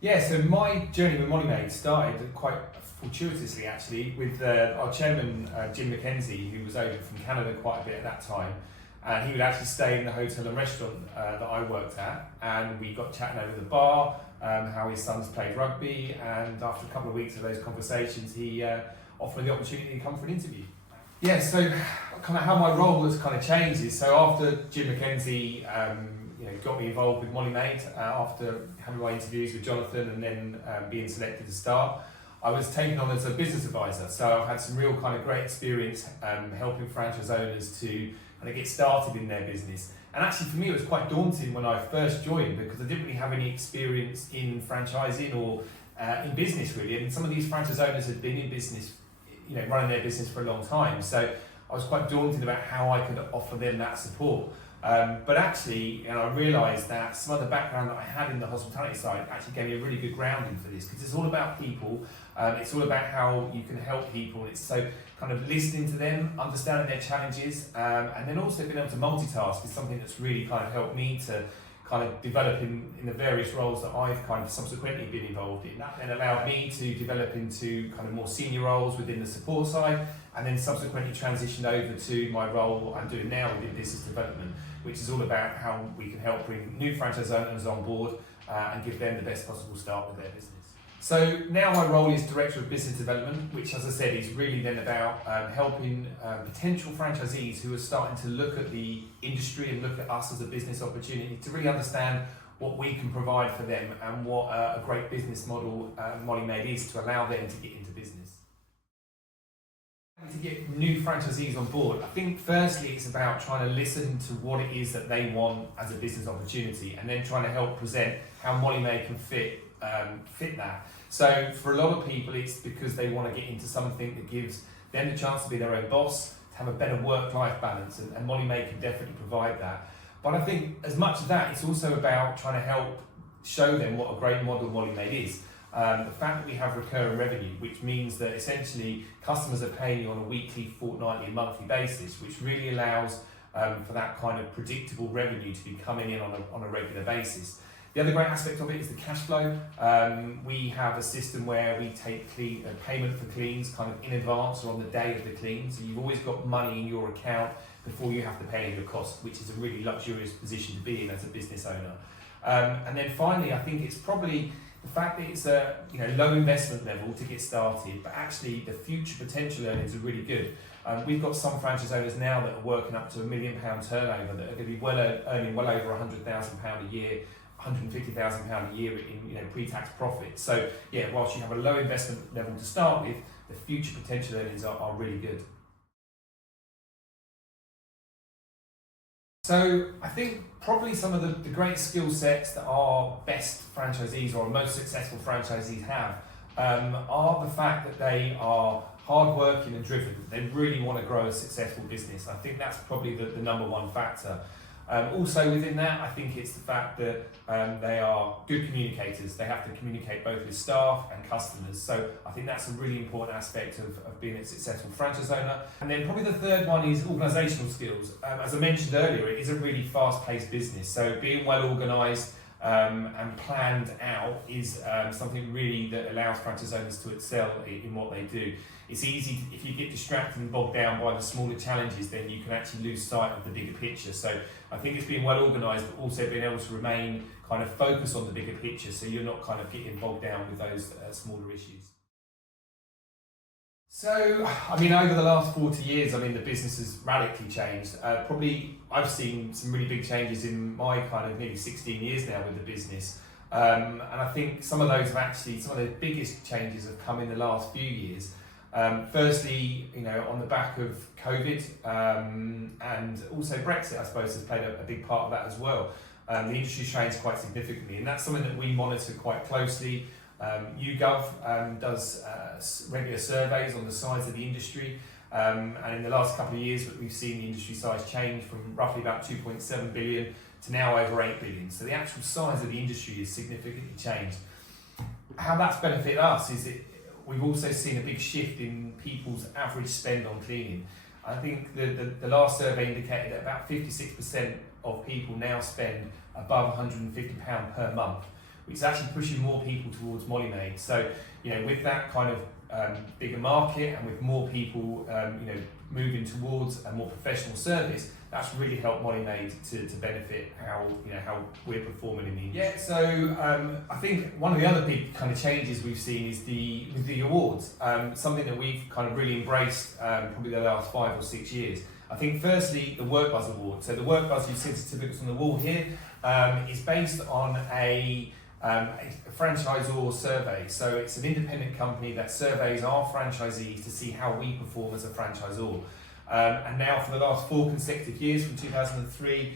Yeah, so my journey with Maid started quite fortuitously actually with our chairman, Jim McKenzie, who was over from Canada quite a bit at that time. And he would actually stay in the hotel and restaurant that I worked at. And we got chatting over the bar, how his sons played rugby. And after a couple of weeks of those conversations, he offered me the opportunity to come for an interview. Yeah, so kind of how my role has kind of changed is, so after Jim McKenzie got me involved with Maid, after having my interviews with Jonathan and then being selected to start, I was taken on as a business advisor. So I've had some real kind of great experience helping franchise owners to kind of get started in their business. And actually for me it was quite daunting when I first joined because I didn't really have any experience in franchising or in business really. And some of these franchise owners had been in business, running their business for a long time. So I was quite daunted about how I could offer them that support. But actually, I realised that some of the background that I had in the hospitality side actually gave me a really good grounding for this, because it's all about people, it's all about how you can help people. It's so kind of listening to them, understanding their challenges, and then also being able to multitask is something that's really kind of helped me to kind of develop in the various roles that I've kind of subsequently been involved in. That then allowed me to develop into kind of more senior roles within the support side, and then subsequently transitioned over to my role, what I'm doing now within business development, which is all about how we can help bring new franchise owners on board and give them the best possible start with their business. So now my role is Director of Business Development, which, as I said, is really then about helping potential franchisees who are starting to look at the industry and look at us as a business opportunity to really understand what we can provide for them and what a great business model Maid is to allow them to get into business. To get new franchisees on board, I think firstly it's about trying to listen to what it is that they want as a business opportunity, and then trying to help present how Maid can fit that. So for a lot of people it's because they want to get into something that gives them the chance to be their own boss, to have a better work-life balance, and Maid can definitely provide that. But I think as much as that, it's also about trying to help show them what a great model Maid is. The fact that we have recurring revenue, which means that essentially customers are paying you on a weekly, fortnightly, monthly basis, which really allows for that kind of predictable revenue to be coming in on a regular basis. The other great aspect of it is the cash flow. We have a system where we take payment for cleans kind of in advance or on the day of the clean, so you've always got money in your account before you have to pay your cost, which is a really luxurious position to be in as a business owner. And then finally, I think it's probably the fact that it's a low investment level to get started, but actually the future potential earnings are really good. We've got some franchise owners now that are working up to £1 million turnover that are going to be earning well over £100,000 a year, £150,000 a year in pre-tax profit. So yeah, whilst you have a low investment level to start with, the future potential earnings are really good. So I think probably some of the great skill sets that our best franchisees or most successful franchisees have are the fact that they are hardworking and driven. They really want to grow a successful business. I think that's probably the number one factor. Also within that, I think it's the fact that they are good communicators. They have to communicate both with staff and customers. So I think that's a really important aspect of being a successful franchise owner. And then probably the third one is organisational skills. As I mentioned earlier, it is a really fast-paced business. So being well organised and planned out is something really that allows franchise owners to excel in what they do. It's easy, if you get distracted and bogged down by the smaller challenges, then you can actually lose sight of the bigger picture. So I think it's being well organised, but also being able to remain kind of focused on the bigger picture, so you're not kind of getting bogged down with those smaller issues. So, I mean, over the last 40 years, I mean, the business has radically changed. Probably I've seen some really big changes in my kind of nearly 16 years now with the business. And I think some of those have actually, some of the biggest changes have come in the last few years. Firstly, on the back of COVID and also Brexit, I suppose, has played a big part of that as well. The industry's changed quite significantly, and that's something that we monitor quite closely. YouGov does regular surveys on the size of the industry, and in the last couple of years we've seen the industry size change from roughly about 2.7 billion to now over 8 billion. So the actual size of the industry has significantly changed. How that's benefited us is we've also seen a big shift in people's average spend on cleaning. I think the last survey indicated that about 56% of people now spend above £150 per month, which is actually pushing more people towards Molly Maid. So, with that kind of bigger market and with more people, moving towards a more professional service, that's really helped Molly Maid to benefit how we're performing in the industry. Yeah, so I think one of the other big kind of changes we've seen is with the awards, something that we've kind of really embraced probably the last 5 or 6 years. I think firstly the Work Buzz Award. So the Work Buzz, you see certificates on the wall here, is based on a franchisor survey. So it's an independent company that surveys our franchisees to see how we perform as a franchisor. And now for the last 4 consecutive years, from 2003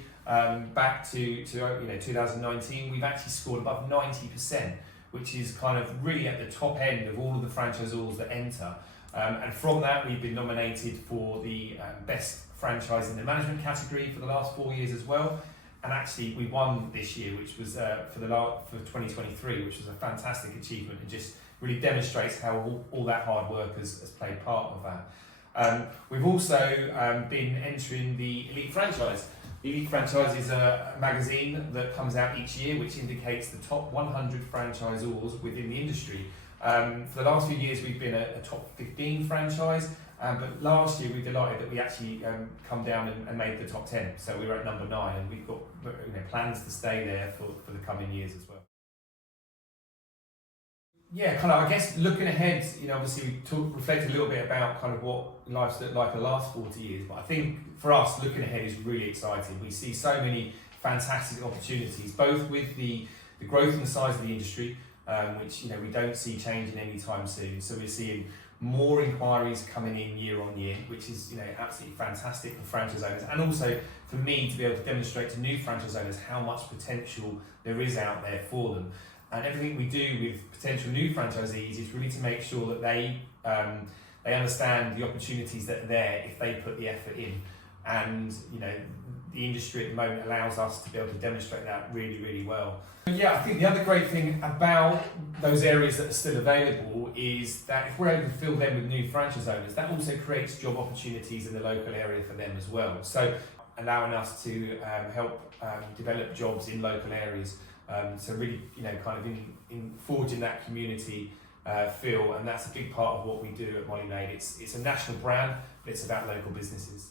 back to 2019, we've actually scored above 90%, which is kind of really at the top end of all of the franchisors that enter. And from that, we've been nominated for the best franchise in the management category for the last 4 years as well. And actually, we won this year, which was for 2023, which was a fantastic achievement and just really demonstrates how all that hard work has played part of that. We've also been entering the Elite Franchise. The Elite Franchise is a magazine that comes out each year, which indicates the top 100 franchisors within the industry. For the last few years, we've been a top 15 franchise. But last year, we're delighted that we actually come down and made the top 10. So we were at number 9, and we've got plans to stay there for the coming years as well. Yeah, kind of, I guess looking ahead, obviously we reflect a little bit about kind of what life's looked like the last 40 years. But I think for us, looking ahead is really exciting. We see so many fantastic opportunities, both with the growth and the size of the industry, which we don't see changing anytime soon. So we're seeing more inquiries coming in year on year, which is absolutely fantastic for franchise owners, and also for me to be able to demonstrate to new franchise owners how much potential there is out there for them. And everything we do with potential new franchisees is really to make sure that they understand the opportunities that are there if they put the effort in. And the industry at the moment allows us to be able to demonstrate that really, really well. Yeah, I think the other great thing about those areas that are still available is that if we're able to fill them with new franchise owners, that also creates job opportunities in the local area for them as well. So allowing us to help develop jobs in local areas. So really, kind of in forging that community feel, and that's a big part of what we do at Molly Maid. It's a national brand, but it's about local businesses.